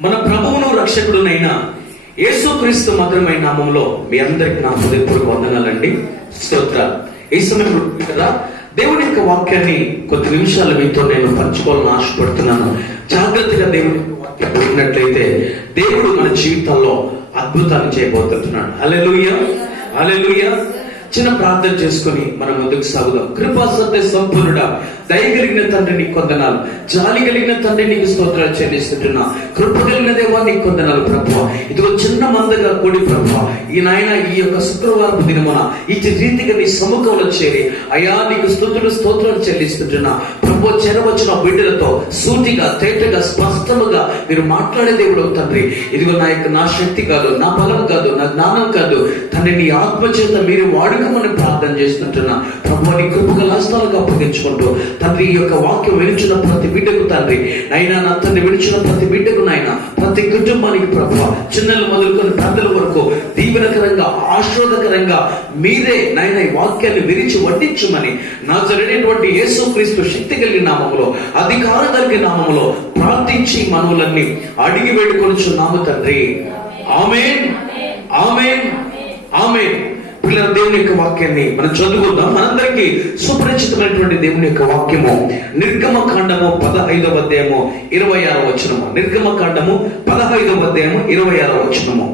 మన ప్రభువును రక్షకుడునైన యేసుక్రీస్తు మధురమైన నామంలో మీ అందరికి నా హృదయపూర్వక వందనాలండి. స్తోత్రాలు. ఈ సమయంలో కదా దేవుని యొక్క వాక్యాన్ని కొద్ది నిమిషాలు మీతో నేను పంచుకోవాలని ఆశపడుతున్నాను. జాగ్రత్తగా దేవుని యొక్క వాక్యం విన్నట్లయితే దేవుడు మన జీవితాల్లో అద్భుతాన్ని చేయబోతున్నాడు. హల్లెలూయా, హల్లెలూయా. చిన్న ప్రార్థన చేసుకుని మనం ముందుకు సాగుదాం. కృపా సత్య సంపూర్ణుడా, దయ కలిగిన తండ్రి నీకు వందనాలు, జాలి కలిగిన తండ్రి నీకు స్తోత్రాలు చెల్లిస్తుంటున్నా. కృప కలిగిన దేవా నీకు వందనాలు ప్రభువా. ఇదిగో చిన్న మందగా కూడి ప్రభువా ఈ నాయన ఈ యొక్క శుక్రవారపు దినమున ఈ రీతిగా నీ సముఖంలో చేరి అయా నీకు స్తోత్రాలు చెల్లిస్తుంటున్నా. ప్రభు చేరవచ్చిన బిడ్డలతో సూటిగా తేటగా స్పష్టముగా మీరు మాట్లాడే దేవుడు తండ్రి. ఇదిగో నా శక్తి కాదు, నా బలం కాదు, నా జ్ఞానం కాదు తండ్రి, నీ ఆత్మచేత మీరు వాడుకోమని ప్రార్థన చేస్తుంటున్నా. ప్రభు నీ కృపగల హస్తాలకు అప్పగించుకుంటూ తండ్రి ఈ యొక్క వాక్యం వినిచిన ప్రతి బిడ్డకు తండ్రి నైనా నా తండ్రి వినిచిన ప్రతి బిడ్డకు నాయన ప్రతి కుటుంబానికి ప్రభు చిన్నలు మొదలుకొని పెద్దల వరకు దీవెనకరంగా ఆశీర్వాదకరంగా మీరే నాయన ఈ వాక్యాన్ని విరిచి వడ్డించమని నా జరిగినటువంటి యేసుక్రీస్తు శక్తి కలిగిన నామములో అధికారం కలిగిన నామములో ప్రార్థించి మనవులన్నీ అడిగి వేడుకొనుచున్నాము తండ్రి. ఆమేన్, ఆమేన్, ఆమేన్. పిల్లల దేవుని యొక్క వాక్యాన్ని మనం చదువుకుందాం. మనందరికీ సుపరిచితమైనటువంటి దేవుని యొక్క వాక్యము నిర్గమకాండము 15వ అధ్యాయము 26వ వచనము. నిర్గమకాండము 15వ అధ్యాయము 26వ వచనము.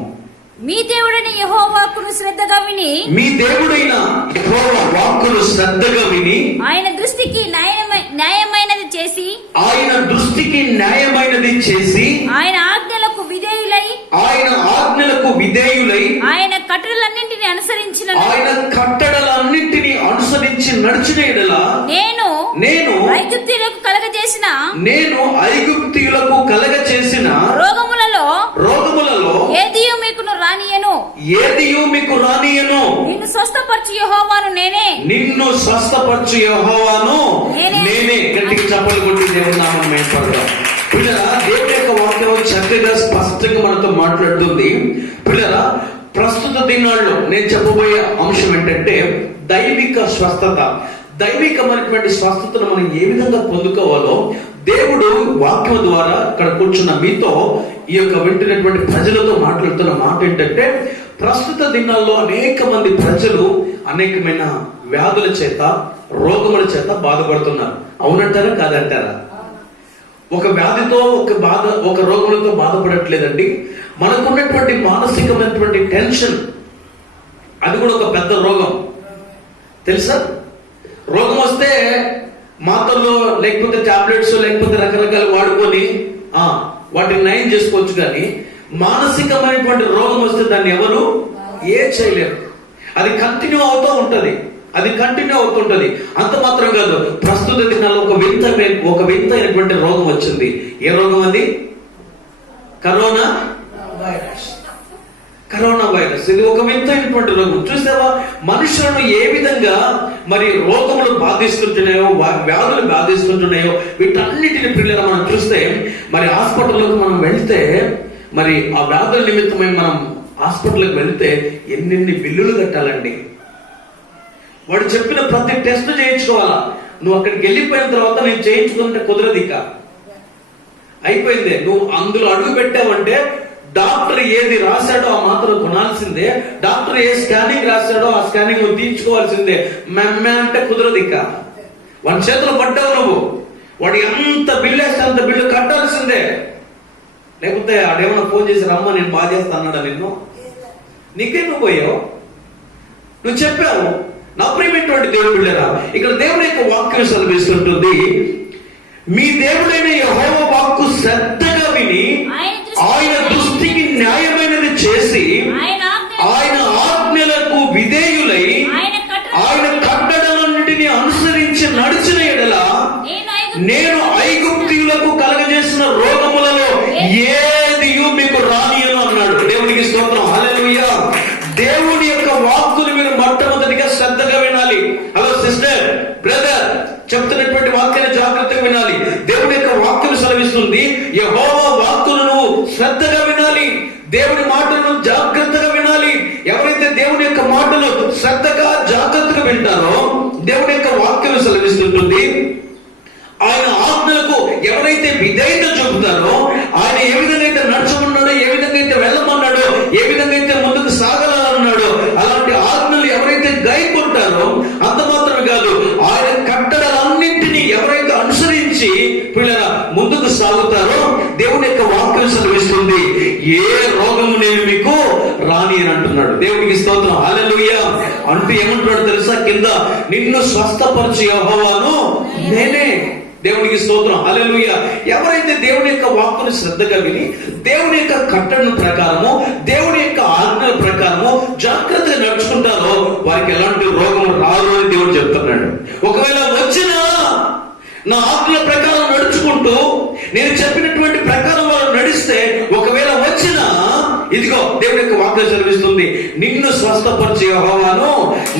మీ దేవుడైన యెహోవా వాక్కును శ్రద్ధగా విని, మీ దేవుడైన యెహోవా వాక్కును శ్రద్ధగా విని ఆయన దృష్టికి న్యాయమైనది చేసి, ఆయన దృష్టికి న్యాయమైనది చేసి, ఆయన ఆజ్ఞలకు విధేయులై, ఆయన ఆజ్ఞలకు విధేయులై, ఆయన కట్టడలన్నింటినీ అనుసరించిన, ఆయన కట్టడలన్నింటినీ అనుసరించి నడిచిన యెడల నేను ఐగుప్తీయులకు కలగజేసిన రోగములలో ఏదియు మీకు రానియను. నిన్ను స్వస్థపరచు యెహోవాను నేనే. గట్టిగా చప్పట్లు కొట్టి దేవుని నామం మేల్పడదాం. పిల్లరా దేవుని యొక్క వాక్యం చక్కగా స్పష్టంగా మనతో మాట్లాడుతుంది. పిల్లరా ప్రస్తుత దినాల్లో నేను చెప్పబోయే అంశం ఏంటంటే దైవిక స్వస్థత. దైవికమైనటువంటి స్వస్థతను మనం ఏ విధంగా పొందుకోవాలో దేవుడు వాక్యం ద్వారా ఇక్కడ కూర్చున్న మీతో ఈ యొక్క వింటున్నటువంటి ప్రజలతో మాట్లాడుతున్న మాట ఏంటంటే ప్రస్తుత దినాల్లో అనేక మంది ప్రజలు అనేకమైన వ్యాధుల చేత రోగముల చేత బాధపడుతున్నారు. అవునంటారా కాదంటారా? ఒక వ్యాధితో ఒక రోగులతో బాధపడట్లేదండి. మనకున్నటువంటి మానసికమైనటువంటి టెన్షన్ అది కూడా ఒక పెద్ద రోగం తెలుసా. రోగం వస్తే మాత్రలు లేకపోతే టాబ్లెట్స్ లేకపోతే రకరకాలు వాడుకొని వాటిని నయం చేసుకోవచ్చు. కానీ మానసికమైనటువంటి రోగం వస్తే దాన్ని ఎవరు ఏ చేయలేరు. అది కంటిన్యూ అవుతుంటది. అంత మాత్రం కాదు, ప్రస్తుత దినాల్లో ఒక వింతైనటువంటి రోగం వచ్చింది. ఏ రోగం అది? Corona virus. ఇది ఒక వింతైనటువంటి రోగం. చూసావా మనుషులను ఏ విధంగా మరి రోగములు బాధిస్తుంటున్నాయో, వ్యాధులు బాధిస్తుంటున్నాయో వీటన్నిటిని పిల్లలు మనం చూస్తే మరి హాస్పిటల్లోకి మనం వెళ్తే మరి ఆ వ్యాధుల నిమిత్తమై మనం హాస్పిటల్కి వెళ్తే ఎన్నెన్ని బిల్లులు కట్టాలండి. వాడు చెప్పిన ప్రతి టెస్ట్ చేయించుకోవాలా. నువ్వు అక్కడికి వెళ్ళిపోయిన తర్వాత నేను చేయించుకుంటే కుదరదు. ఇక అయిపోయిందే. నువ్వు అందులో అడుగు పెట్టావంటే డాక్టర్ ఏది రాశాడో ఆ మాత్రం కొనాల్సిందే. డాక్టర్ ఏ స్కానింగ్ రాశాడో ఆ స్కానింగ్ నువ్వు తీయించుకోవాల్సిందే. మెమ్మే అంటే కుదరదు. ఇక వాడి చేతులు పడ్డావు నువ్వు, వాడు ఎంత బిల్లు వేస్తే అంత బిల్లు కట్టాల్సిందే. లేకపోతే ఆడేమన్నా ఫోన్ చేసి రమ్మ నేను బాధ చేస్తా అన్నాడా నిన్ను? నీకే నువ్వు పోయావు, నువ్వు చెప్పావు. నా ప్రియమైనటువంటి దేవుడు బిడ్డరా, ఇక్కడ దేవుని యొక్క వాక్యం సెలవిస్తుంటుంది. మీ దేవుడైన యెహోవా వాక్కు శ్రద్ధగా విని ఆయన దృష్టికి న్యాయమైనది చేసి ఆయన ఆజ్ఞలకు విధేయులై ఆయన కట్టడలన్నిటిని అనుసరించి నడిచిన యెడల నేను ఐగుప్తీయులకు కలగజేసిన రోగములలో ఏదియు మీకు రానియను అన్నాడు. దేవునికి స్తోత్రం, హల్లెలూయా. దేవుని యొక్క వాక్కును మీరు మొట్టమొదటిగా శ్రద్ధగా వినాలి. హలో సిస్టర్, బ్రదర్, చెప్తున్నటువంటి వాక్యాన్ని జాగ్రత్తగా వినాలి. దేవుని యొక్క వాక్యం సెలవిస్తుంది యెహోవా వాక్కును నువ్వు శ్రద్ధగా వినాలి. దేవుని మాటలను జాగ్రత్తగా వినాలి. ఎవరైతే దేవుని యొక్క మాటలు శ్రద్ధగా జాగ్రత్తగా వింటారో దేవుని యొక్క వాక్యం సెలవిస్తుంటుంది ఆయన ఆజ్ఞలకు ఎవరైతే విధేయత చూపుతారో ఆయన ఏ విధంగా అయితే దేవుని యొక్క వాక్యం సెలవిస్తుంది, ఏ రోగము నేను మీకు రాని అని అంటున్నాడు. దేవునికి స్తోత్రం, హల్లెలూయా. అంటూ ఏమంటున్నాడు తెలుసా కింద, నిన్ను స్వస్థపరచు యెహోవాను నేనే. దేవునికి స్తోత్రం, హల్లెలూయా. ఎవరైతే దేవుని యొక్క వాక్కును శ్రద్ధగా విని దేవుని యొక్క కట్టడల ప్రకారము, దేవుని యొక్క ఆజ్ఞల ప్రకారము జాగ్రత్తగా నడుచుకుంటారో వారికి ఎలాంటి రోగం రాదు అని దేవుడు చెప్తున్నాడు. ఒకవేళ వచ్చినా నా ఆజ్ఞల ప్రకారం నడుచుకుంటూ నేను చెప్పినటువంటి ప్రకారం వాళ్ళు నడిస్తే, ఒకవేళ వచ్చినా ఇదిగో దేవుని యొక్క వాక్యం సెలవిస్తుంది, నిన్ను స్వస్థపరిచే యెహోవాను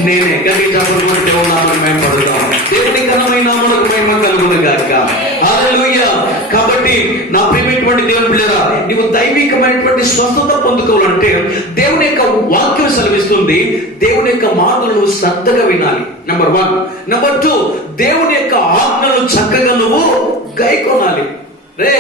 నేనే. గట్టిగా చెప్పండి, దేవుని నామమున మహిమ పలుకుదాం. దేవుని ఘనమైన నామమునకు మహిమ కలుగును గాక. హల్లెలూయా. కాబట్టి నా ప్రియమైనటువంటి దేవుని పిల్లరా, నీవు దైవికమైనటువంటి స్వస్థత పొందుకోవాలంటే దేవుని యొక్క వాక్యం సెలవిస్తుంది, దేవుని యొక్క మాటలను శ్రద్ధగా వినాలి. నెంబర్ 1. నెంబర్ 2, దేవుని యొక్క ఆజ్ఞలు చక్కగా నువ్వు గైకొనాలి. రే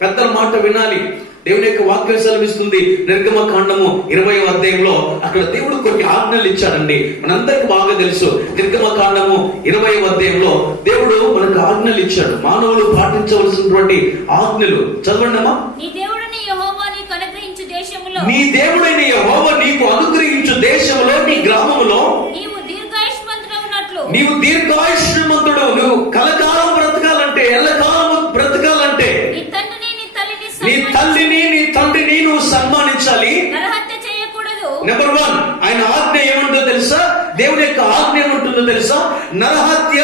పెద్దల మాట వినాలి. దేవుని యొక్క వాక్యం సెలవిస్తుంది, నిర్గమకాండము 20వ అధ్యాయంలో అక్కడ దేవుడు కొన్ని ఆజ్ఞలు ఇచ్చాడండి. మనందరికి బాగా తెలుసు. నిర్గమకాండము 20వ అధ్యాయంలో దేవుడు మనకు ఆజ్ఞలు ఇచ్చాడు, మానవులు పాటించవలసినటువంటి ఆజ్ఞలు. చదవండి అమ్మా. నీ దేవుడైన యెహోవా నీకు అనుగ్రహించు దేశములో, నీ దేవుడైన యెహోవా నీకు అనుగ్రహించు దేశములో, నీ గ్రామములో నీవు దీర్ఘాయుష్మంతుడవునట్లు, నీవు దీర్ఘాయుష్మంతుడు, నువ్వు కలకాలం బ్రతకాలంటే, ఎల్లకాలం బ్రతకాలంటే నీ తల్లిని నీ తండ్రిని నువ్వు సన్మానించాలి. నరహత్య చేయకూడదు. నెంబర్ 1, ఆయన ఆజ్ఞ ఏముంటుందో తెలుసా? దేవుని యొక్క ఆజ్ఞ ఏముంటుందో తెలుసా? నరహత్య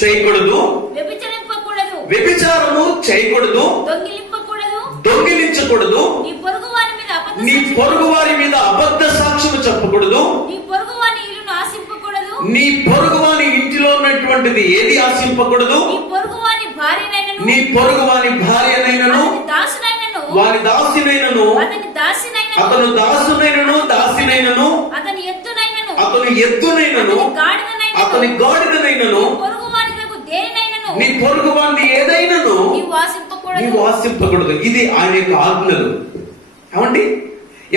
చేయకూడదు, వ్యభిచరింపకూడదు, వ్యభిచారము చేయకూడదు, దొంగిలించకూడదు, నీ పొరుగు వారి మీద అబద్ధ సాక్ష్యం చెప్పకూడదు, నీ పొరుగు వారి ఇల్లును ఆశింపకూడదు, నీ పొరుగు వారి ఇంటిలో ఉన్నటువంటిది ఏది ఆశింపకూడదు, నీ పొరుగు వారి భార్యనైనను, నీ పొరుగు వారి భార్యనైనను, వారి దాసినైనను, అతను దాసునైనను, దాసినైనను, అతని ఎద్దునైనను, అతని గాడిదనైనను, నీ పొరుగు వారిని ఏదైనాను నీవు ఆశింపకూడదు. ఇది ఆయన యొక్క ఆజ్ఞలు. ఏమండి,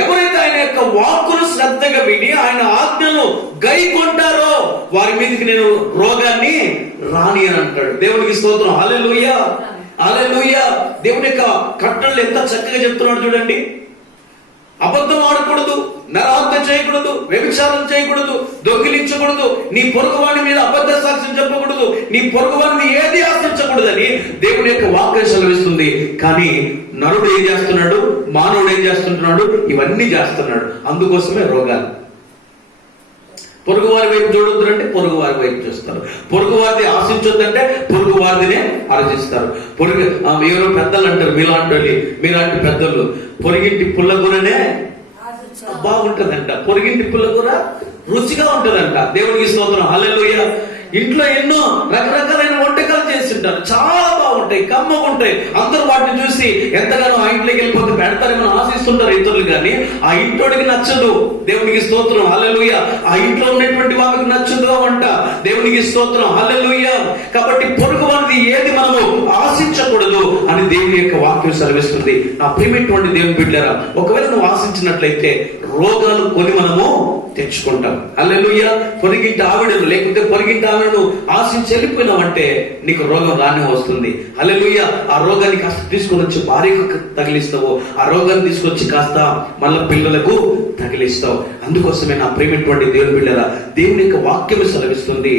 ఎవరైతే ఆయన యొక్క వాక్కును శ్రద్ధగా విని ఆయన ఆజ్ఞను గైకొంటారో వారి మీదకి నేను రోగాన్ని రాని అని అంటాడు. దేవునికి స్తోత్రం, హల్లెలూయా, హల్లెలూయా. దేవుని యొక్క కట్టడలు ఎంత చక్కగా చెప్తున్నాడు చూడండి. అబద్ధం ఆడకూడదు, నరహత్య చేయకూడదు, వ్యభిచారం చేయకూడదు, దొంగిలించకూడదు, నీ పొరుగువాడి మీద అబద్ధ సాక్ష్యం చెప్పకూడదు, నీ పొరుగువాడిని ఏది ఆశించకూడదని దేవుని యొక్క వాక్యం సెలవిస్తుంది. కానీ నరుడు ఏం చేస్తున్నాడు, మానవుడు ఏం చేస్తుంటున్నాడు, ఇవన్నీ చేస్తున్నాడు. అందుకోసమే రోగాలు. పొరుగు వారి వైపు చూడొద్దంటే పొరుగు వారి వైపు చూస్తారు, పొరుగు వారిని ఆశించొద్దంటే పొరుగు వారినే ఆలోచిస్తారు. పొరుగు ఎవరో పెద్దలు అంటారు, మీలాంటి పెద్దలు, పొరిగింటి పుల్లగూరనే బాగుంటదంట, పొరిగింటి పుల్లగూర రుచిగా ఉంటదంట. దేవునికి స్తోత్రం, హల్లెలూయా. ఇంట్లో ఎన్నో రకరకాలైన వంటకాలు చేస్తుంటారు, చాలా బాగుంటాయి, కమ్మగా ఉంటాయి. అందరూ వాటిని చూసి ఎంతగానో ఆ ఇంట్లోకి వెళ్ళిపోతే పెడతారేమో ఆశిస్తుంటారు ఇతరులు, కానీ ఆ ఇంట్లోకి నచ్చదు. దేవునికి స్తోత్రం, హల్లెలూయా. ఆ ఇంట్లో ఉన్నటువంటి వాళ్ళకి నచ్చదు వంట. దేవునికి స్తోత్రం, హల్లెలూయా. కాబట్టి పొరుగు వారిది ఏది మనము ఆశించకూడదు అని దేవుని యొక్క వాక్యం సెలవిస్తుంది. నా ప్రియమైనటువంటి దేవుని బిడ్డలారా, ఒకవేళ నువ్వు ఆశించినట్లయితే రోగాలు కొని మనము తెచ్చుకుంటాం. హల్లెలూయా. పొరిగింటి ఆవిడను లేకపోతే పొరిగింటి ఆవిడను ఆశించి వెళ్ళిపోయినావంటే నీకు రోగం రానే వస్తుంది. హల్లెలూయా. ఆ రోగాన్ని కాస్త తీసుకొని వచ్చి భార్యకు తగిలిస్తావు, ఆ రోగాన్ని తీసుకొచ్చి కాస్త మళ్ళా పిల్లలకు తగిలిస్తావు. అందుకోసమే నా ప్రేమైనటువంటి దేవుని బిడ్డలారా, దేవుని యొక్క వాక్యం సెలవిస్తుంది,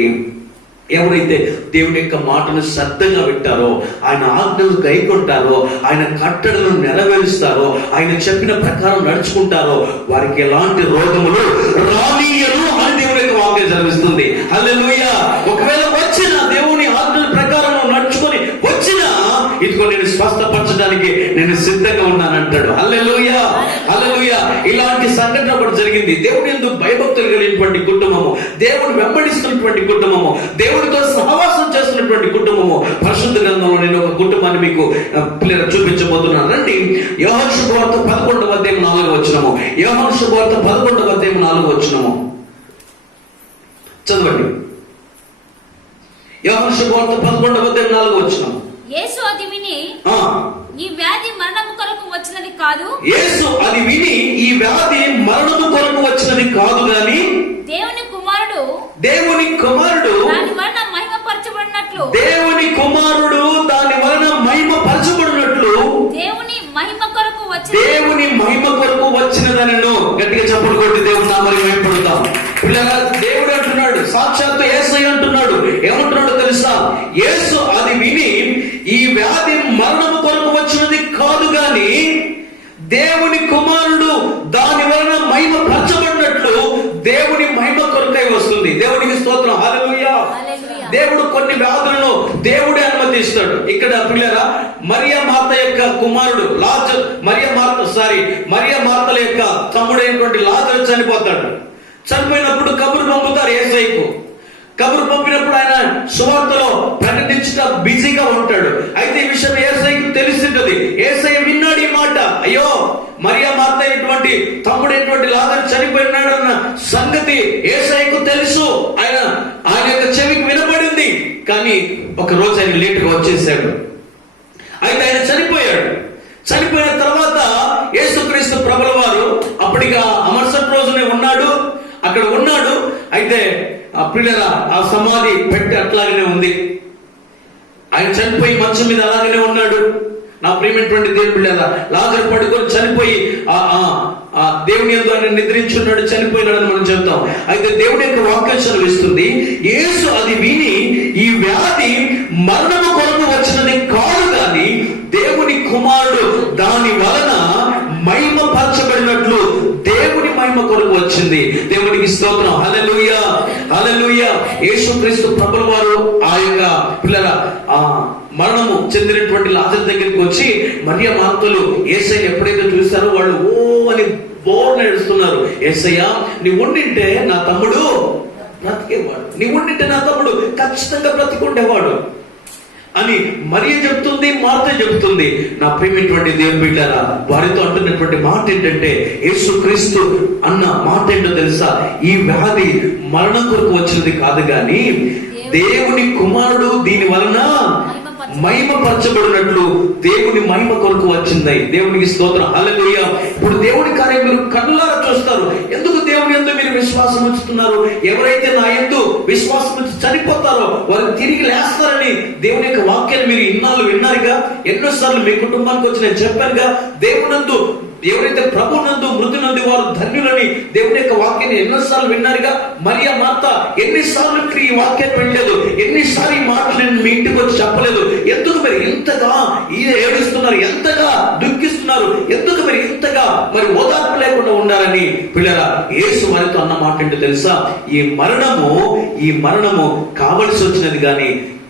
ఎవరైతే దేవుని యొక్క మాటను శ్రద్ధగా వింటారో, ఆయన ఆజ్ఞలు గైకొంటారో, ఆయన కట్టడలను నెరవేరుస్తారో, ఆయన చెప్పిన ప్రకారం నడుచుకుంటారో వారికి ఎలాంటి రోగములు రానీయను అని దేవుని యొక్క వాక్యం సెలవిస్తుంది. హల్లెలూయా. ఒకవేళ వచ్చిన దేవుని ఆజ్ఞల ప్రకారం నడుచుకొని వచ్చినా ఇదిగో నేను స్వస్థపరచడానికి నేను సిద్ధంగా ఉన్నాను అంటాడు. హల్లెలూయా, హల్లెలూయా. ఇలాంటి సంఘటన కూడా జరిగింది. దేవుని యందు భయభక్తులు కలిగినటువంటి కుటుంబము, దేవుని వెంబడిస్తున్నటువంటి కుటుంబము, దేవునితో సహవాసం చేస్తున్నటువంటి కుటుంబము. పరిశుద్ధ గ్రంథంలో నేను ఒక కుటుంబాన్ని మీకు పిల్లలు చూపించబోతున్నాను. రండి, యోహాను శుభవార్త 11వ అధ్యాయం 4వ వచనము. యోహాను శుభవార్త 11వ అధ్యాయం 4వ వచనము చదవండి. యోహాను శుభవార్త 11వ అధ్యాయం 4వ వచనము. యేసు అది విని ఈ వ్యాధి మరణము కొరకు వచ్చినది కాదు, యేసు అది విని ఈ వ్యాధి మరణము కొరకు వచ్చినది కాదు గాని దేవుని కుమారుడు దాని వలన మహిమపరచబడినట్లు, దేవుని కుమారుడు దాని వలన మహిమపరచబడినట్లు దేవుని మహిమ కొరకు వచ్చిన దేవుని మహిమ కొరకు వచ్చినదనను. గట్టిగా చప్పట్లు కొట్టి దేవుని నామానికి మహిమపడతాం. పిల్లగా దేవుడు అంటున్నాడు, సాక్షాత్తు యేసయ్య అంటున్నాడు. ఏమంటున్నాడు తెలుసా? యేసు అది విని ఈ వ్యాధి మరణము కొరకు వచ్చినది కాదు గాని దేవుని కుమారుడు దాని వలన మహిమ పరచబడినట్లు దేవుని మహిమ కొరకై వస్తుంది. దేవునికి స్తోత్రం. హల్లెలూయా. దేవుడు కొన్ని వ్యాధులను దేవుడే అనుమతిస్తాడు. ఇక్కడ పిల్లరా, మరియ మార్త యొక్క కుమారుడు లాజరు, మరియ మార్తల యొక్క తమ్ముడైనటువంటి లాజరు చనిపోతాడు. చనిపోయినప్పుడు కబురు పంపుతారు యేసయ్యకు. కబురు పంపినప్పుడు ఆయన సువార్తలో ప్రకటించట బిజీగా ఉంటాడు. అయితే ఈ విషయం యేసయ్యకు తెలిసింటది. యేసయ్య విన్నాడు ఈ మాట. అయ్యో, మరియ మార్త అయినటువంటి తమ్ముడైనటువంటి లాజరు చనిపోయినాడన్న సంగతి యేసయ్యకు తెలుసు. ఆయన యొక్క చెవికి వినపడింది. కానీ ఒక రోజు ఆయన లేటుగా వచ్చేసాడు. అయితే ఆయన చనిపోయాడు. చనిపోయిన తర్వాత యేసుక్రీస్తు ప్రభుల వారు అప్పటిగా అమర్సట్ రోజునే ఉన్నాడు, అక్కడ ఉన్నాడు. అయితే పిల్లల ఆ సమాధి పెట్టి అట్లాగనే ఉంది. ఆయన చనిపోయి మంచం మీద అలాగనే ఉన్నాడు. నా ప్రియమైనటువంటి దేవుని పిల్లల, లాజరు పడుకొని చనిపోయి దేవుని యందు ఆయన నిద్రించున్నాడు, చనిపోయినాడని మనం చెప్తాం. అయితే దేవుడి యొక్క వాక్యం సెలవిస్తుంది, యేసు అది విని ఈ వ్యాధి మరణము కొరకు వచ్చినది కాదు కానీ దేవుని కుమారుడు దాని వలన మహిమ పరచబడినట్లు దేవుని మహిమ కొరకు వచ్చింది. దేవునికి స్తోత్రం. హల్లెలూయా, హల్లెలూయా. యేసుక్రీస్తు ప్రభుల వారు ఆ యొక్క పిల్లల మరణము చెందినటువంటి లాజరు దగ్గరికి వచ్చి మరియ మార్తలు యేసయ్య ఎప్పుడైతే చూస్తారో వాళ్ళు ఓ అని బోర్న ఏడుస్తున్నారు. యేసయ్య, నీ ఉండింటే నా తమ్ముడు బ్రతికేవాడు, నీ ఉండింటే నా తమ్ముడు ఖచ్చితంగా బ్రతికుండేవాడు అని మరియ చెప్తుంది, మార్త చెప్తుంది. నా ప్రియమైనటువంటి దేవుని బిడ్డలారా, వారితో అంటున్నటువంటి మాట ఏంటంటే, యేసుక్రీస్తు అన్న మాట ఏంటో తెలుసా? ఈ వ్యాధి మరణం కొరకు వచ్చినది కాదు గాని దేవుని కుమారుడు దీని వలన మహిమ పరచబడినట్లు దేవుని మహిమ కొరకు వచ్చింది. దేవునికి స్తోత్రం. హల్లెలూయా. ఇప్పుడు దేవుని కార్యం మీరు కళ్ళారా చూస్తారు. ఎందుకు దేవుని యందు మీరు విశ్వాసం ఉంచుతున్నారు? ఎవరైతే నా యందు విశ్వాసం ఉంచి చనిపోతారో వారు తిరిగి లేస్తారని దేవుని యొక్క వాక్యాన్ని మీరు ఇన్నాళ్ళు విన్నారుగా. ఎన్నోసార్లు మీ కుటుంబానికి వచ్చి నేను చెప్పానుగా. దేవునందు ఎవరైతే ప్రభునందు మృతునందు వారు ధన్యులని దేవుని యొక్క వాక్యాన్ని ఎన్నోసార్లు విన్నారుగా. మరియ మార్త ఎన్నిసార్లు ఈ వాక్యాన్ని వినలేదు, ఎన్నిసార్లు ఈ మాటలు నేను మీ ఇంటికి వచ్చి చెప్పలేదు. ఎందుకు మీరు ఇంతగా ఏడుస్తున్నారు, ఎంతగా దుఃఖిస్తున్నారు, ఎందుకు మీరు ఇంతగా మరి ఓదార్పు లేకుండా ఉండాలని పిల్లరా, యేసు వారితో అన్న మాట ఏంటో తెలుసా? ఈ మరణము కావలసి వచ్చినది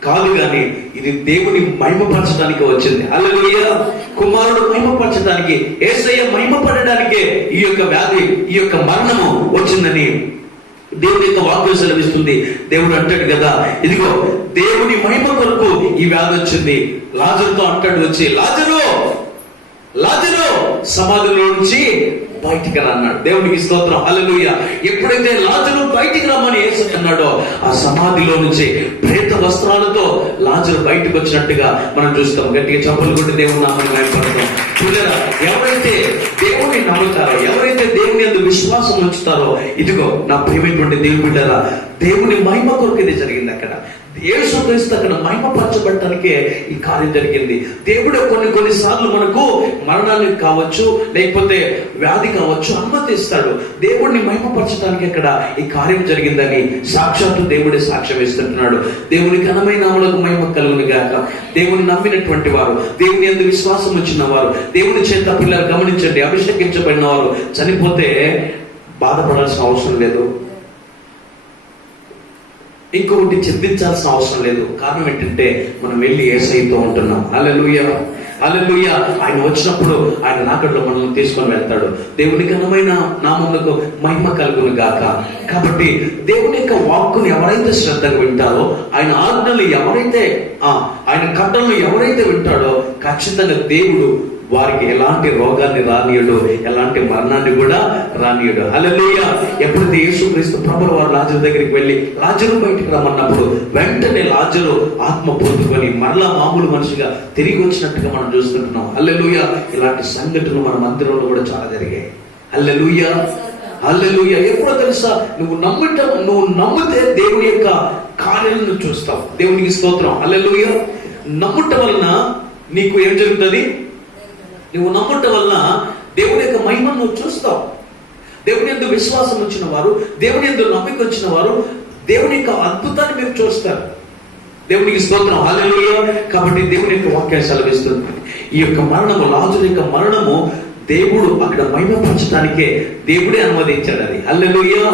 కాదు గాని ఇది దేవుని మహిమపరచడానికి వచ్చింది. హల్లెలూయా. కుమారుడు మహిమపరచడానికి, యేసయ్య మహిమపడడానికే ఈ యొక్క వ్యాధి, ఈ యొక్క మరణము వచ్చిందని దేవుని యొక్క వాక్యం సెలవిస్తుంది. దేవుడు అంటాడు కదా, ఇదిగో దేవుని మహిమ కొరకు ఈ వ్యాధి వచ్చింది. లాజరుతో అంటాడు వచ్చి, లాజరు సమాధిలో నుంచి బయటికి రా అన్నాడు. దేవునికి స్తోత్రం. హల్లెలూయా. ఎప్పుడైతే లాజరు బయటికి రమ్మని యేసు అన్నాడో ఆ సమాధిలో నుంచి ప్రేత వస్త్రాలతో లాజరు బయటకు వచ్చినట్టుగా మనం చూస్తాం. గట్టిగా చప్పలు కొట్టి దేవుని నామాన్ని మహిమపడతాం. పిల్లరా, ఎవరైతే దేవుని నమ్ముతారో, ఎవరైతే దేవుని యందు విశ్వాసం ఉంచుతారో, ఇదిగో నా ప్రియమైనటువంటి దేవుని బిడ్డరా, దేవుని మహిమ కొరకు ఇది జరిగింది. అక్కడ యేసుక్రీస్తు అక్కడ మహిమపరచబడటానికే ఈ కార్యం జరిగింది. దేవుడు కొన్నిసార్లు మనకు మరణాన్ని కావచ్చు, లేకపోతే వ్యాధి కావచ్చు అనుమతిస్తాడు. దేవుడిని మహిమపరచడానికి అక్కడ ఈ కార్యం జరిగిందని సాక్షాత్తు దేవుడే సాక్ష్యం ఇస్తుంటున్నాడు. దేవుని ఘనమైన నామమునకు మహిమ కలుగును గాక. దేవుని నమ్మినటువంటి వారు, దేవుని యందు విశ్వాసం వచ్చిన వారు, దేవుని చేత పిల్లలు గమనించండి, అభిషేకించబడిన వారు చనిపోతే బాధపడాల్సిన అవసరం లేదు, ఇంకొకటి చింతించాల్సిన అవసరం లేదు. కారణం ఏంటంటే మనం వెళ్ళి యేసయ్యతో ఉంటున్నాం. హల్లెలూయా, హల్లెలూయా. ఆయన వచ్చినప్పుడు ఆయన నాకడలో మనల్ని తీసుకొని వెళ్తాడు. దేవుని ఘనమైన నామమునకు మహిమ కలుగును గాక. కాబట్టి దేవుని యొక్క వాక్కును ఎవరైతే శ్రద్ధగా వింటారో, ఆయన ఆజ్ఞలు ఎవరైతే, ఆయన కట్టలను ఎవరైతే వింటాడో, ఖచ్చితంగా దేవుడు వారికి ఎలాంటి రోగాన్ని రానియడు, ఎలాంటి మరణాన్ని కూడా రానియడు. హల్లెలూయా. ఎప్పుడైతే యేసుక్రీస్తు ప్రభువు వారు లాజరు దగ్గరికి వెళ్ళి లాజరు బయటికి రమ్మన్నప్పుడు వెంటనే లాజరు ఆత్మ పొందుకొని మరలా మామూలు మనిషిగా తిరిగి వచ్చినట్టుగా మనం చూస్తుంటున్నాం. హల్లెలూయా. ఇలాంటి సంఘటనలు మన మందిరంలో కూడా చాలా జరిగాయి. హల్లెలూయా, హల్లెలూయా. ఎప్పుడో తెలుసా, నువ్వు నమ్మితే దేవుని యొక్క కార్యాలను చూస్తావు. దేవునికి స్తోత్రం. హల్లెలూయా. నమ్ముట వలన నీకు ఏం జరుగుతుంది? నువ్వు నమ్ముట వల్ల దేవుని యొక్క మహిమను నువ్వు చూస్తావు. దేవుని యందు విశ్వాసం వచ్చిన వారు, దేవుని యందు నమ్మిక వచ్చిన వారు దేవుని యొక్క అద్భుతాన్ని మీరు చూస్తారు. దేవునికి స్తోత్రం, హల్లెలూయా. కాబట్టి దేవుని యొక్క వాక్యం సెలవిస్తుంది, ఈ యొక్క మరణము, లాజరు యొక్క మరణము దేవుడు అక్కడ మహిమపరచడానికే దేవుడే అనుమతించాడు. అది హల్లెలూయా,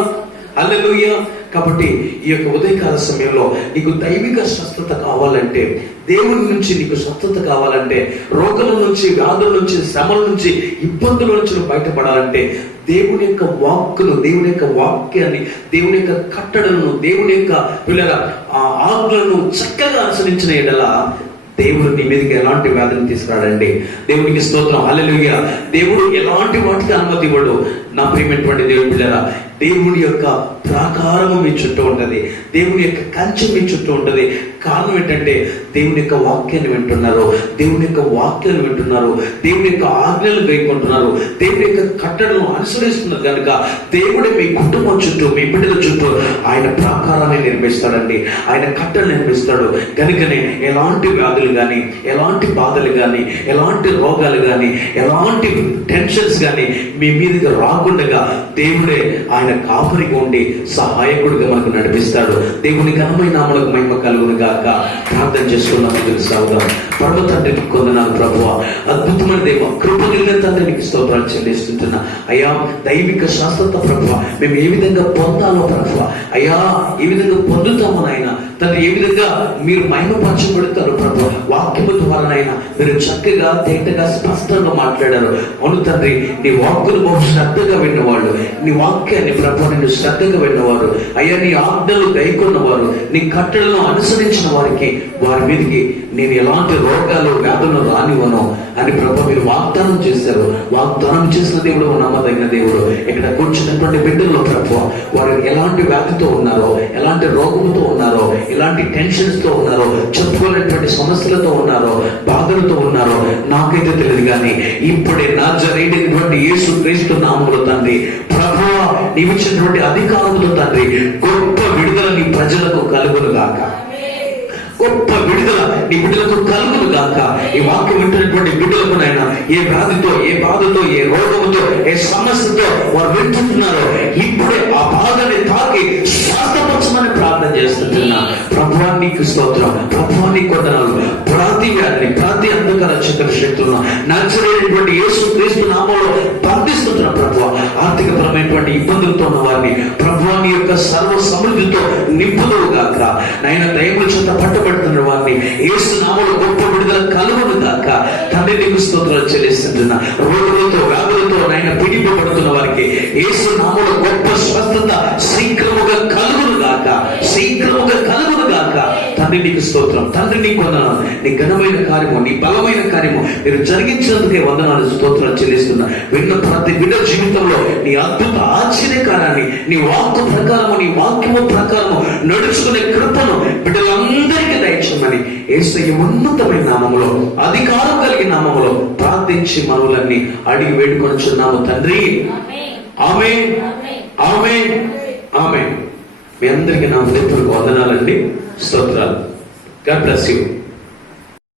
హల్లెలూయా. కాబట్టి ఈ యొక్క ఉదయకాల సమయంలో నీకు దైవిక స్వస్థత కావాలంటే, దేవుని నుంచి నీకు స్వస్థత కావాలంటే, రోగుల నుంచి, వ్యాధుల నుంచి, శ్రమల నుంచి, ఇబ్బందుల నుంచి నువ్వు బయటపడాలంటే దేవుని యొక్క వాక్కును, దేవుని యొక్క వాక్యాన్ని, దేవుని యొక్క కట్టడలను, దేవుని యొక్క ఆజ్ఞలను చక్కగా అనుసరించిన ఎడల దేవుడు నీ మీదకి ఎలాంటి వ్యాధిని తీసుకురాడండి. దేవునికి స్తోత్రం, హల్లెలూయా. దేవుడు ఎలాంటి వాటికి అనుమతి ఇవ్వడు. నా ప్రియమైనటువంటి దేవుని పిల్లరా, దేవుని యొక్క ప్రాకారము మీ చుట్టూ ఉంటది, దేవుని యొక్క కంచె మీ చుట్టూ ఉంటది. కారణం ఏంటంటే దేవుని యొక్క వాక్యాన్ని వింటున్నారు, దేవుని యొక్క వాక్యాన్ని వింటున్నారు, దేవుని యొక్క ఆజ్ఞలు గైకొంటున్నారు, దేవుని యొక్క కట్టడలను అనుసరిస్తున్నారు కనుక దేవుడే మీ కుటుంబం చుట్టూ, మీ బిడ్డల చుట్టూ ఆయన ప్రాకారాన్ని నిర్మిస్తాడండి, ఆయన కట్టలు నిర్మిస్తాడు. కనుకనే ఎలాంటి వ్యాధులు కానీ, ఎలాంటి బాధలు కానీ, ఎలాంటి రోగాలు కానీ, ఎలాంటి టెన్షన్స్ కానీ మీ మీదకి రాకుండా దేవుడే ఆయన కాపరిగా ఉండి సహాయకుడిగా మనకు నడిపిస్తాడు. దేవుని ఘనమైన నామమునకు మహిమ కలుగును గాక. ప్రార్థన చేసుకున్నాము, తెలుసావుదాం. పరమ తండ్రికి కొందనాలు ప్రభువా, అద్భుతమైన దేవ, కృప కలిగిన తండ్రి నీకు స్తోత్రాలు చెల్లిస్తుంటున్నా. అయ్యా, దైవిక శాస్త్రత ప్రభువా మేము ఏ విధంగా పొందాలో ప్రభువా, అయ్యా ఏ విధంగా పొందుతామో నాయన తండ్రి, ఏ విధంగా మీరు మహిమపరచబడతారు ప్రభు, వాక్యము ద్వారానైనా మీరు చక్కగా, తేటగా, స్పష్టంగా మాట్లాడారు. అవును తండ్రి, నీ వాక్కును బహు శ్రద్ధగా విన్నవాళ్ళు, నీ వాక్యాన్ని ప్రభు నిన్ను శ్రద్ధగా విన్నవారు, అయ్యా నీ ఆజ్ఞలు గైకొన్నవారు, నీ కట్టడలను అనుసరించిన వారికి, వారి మీదకి నేను ఎలాంటి రోగాలు, వ్యాధులను రానివ్వను అని ప్రభు మీరు వాగ్దానం చేశారు. వాగ్దానం చేసిన దేవుడు, నమ్మదగిన దేవుడు. ఇక్కడ కూర్చున్నటువంటి బిడ్డల్లో ప్రభు వారు ఎలాంటి వ్యాధితో ఉన్నారో, ఎలాంటి రోగంతో ఉన్నారో, ఎలాంటి టెన్షన్స్ తో ఉన్నారో, చెప్పుకోలేనటువంటి సమస్యలతో ఉన్నారో, బాధలతో ఉన్నారో నాకైతే తెలియదు, కానీ ఇప్పుడే నజరేయుడైనటువంటి యేసు క్రీస్తు నామములో తండ్రి ప్రభువా నీవు ఇచ్చినటువంటి అధికారముతో తండ్రి గొప్ప విడుదల నీ ప్రజలకు కలుగును గాక. గొప్ప విడుదల నీ బిడ్డలకు కలుగును గాక. ఈ వాక్యం వింటున్నటువంటి బిడ్డలకు నాయన ఏ వ్యాధితో, ఏ బాధతో, ఏ రోగముతో, ఏ సమస్యతో వారు వింటున్నారో ఇప్పుడే ఆ బాధని తాకి స్వస్థపరచమని ప్రార్థన చేస్తున్నా. ప్రభువానికి స్తోత్రం, ప్రభువానికి వందనాలు. ప్రతి వ్యాధిని, ప్రతి అంధకార చక్ర శక్తులను నజరేయుడైనటువంటి యేసు క్రీస్తు నామములో బంధిస్తున్నా. ప్రభువా ఆర్థికపరమైనటువంటి ఇబ్బందులతో ఉన్న వారిని ప్రభువాని యొక్క సర్వ సమృద్ధితో నింపుదువు గాక. నాయన దయముల చేత పట్టబడుతున్న వారిని యేసు నామములో గొప్ప విడుదల కలుగును గాక. తండ్రి నీకు స్తోత్రాలు చెల్లిస్తున్నా. రోగులతో, వ్యాధులతో నాయన పీడింపబడుతున్న వారికి యేసు నామములో గొప్ప స్వస్థత శీఘ్రముగా కలుగును గాక, శీఘ్రముగా కలుగును గాక. తండ్రి నీకు స్తోత్రం, తండ్రి నీకు వందనాలు. నీ ఘనమైన కార్యము, నీ బలమైన కార్యము మీరు జరిగించినందుకే వందనాలు, స్తోత్రాలు చెల్లిస్తున్నా. విన్న ప్రతి బిడ్డ జీవితంలో నీ అద్భుత ఆశ్చర్యకారాన్ని, నీ వాక్కు ప్రకారము, నీ వాక్యము ప్రకారము నడుచుకునే కృపను బిడ్డలందరికీ దయచేయమని యేసయ్య ఉన్నతమైన నామములో, అధికారం కలిగిన నామములో ప్రార్థించి మనవులన్నీ అడిగి వేడుకొనుచున్నాము తండ్రి. ఆమేన్, ఆమేన్, ఆమేన్. మీ అందరికీ నా హృదయపూర్వక వందనాలండి, స్తోత్రాలు. God bless you.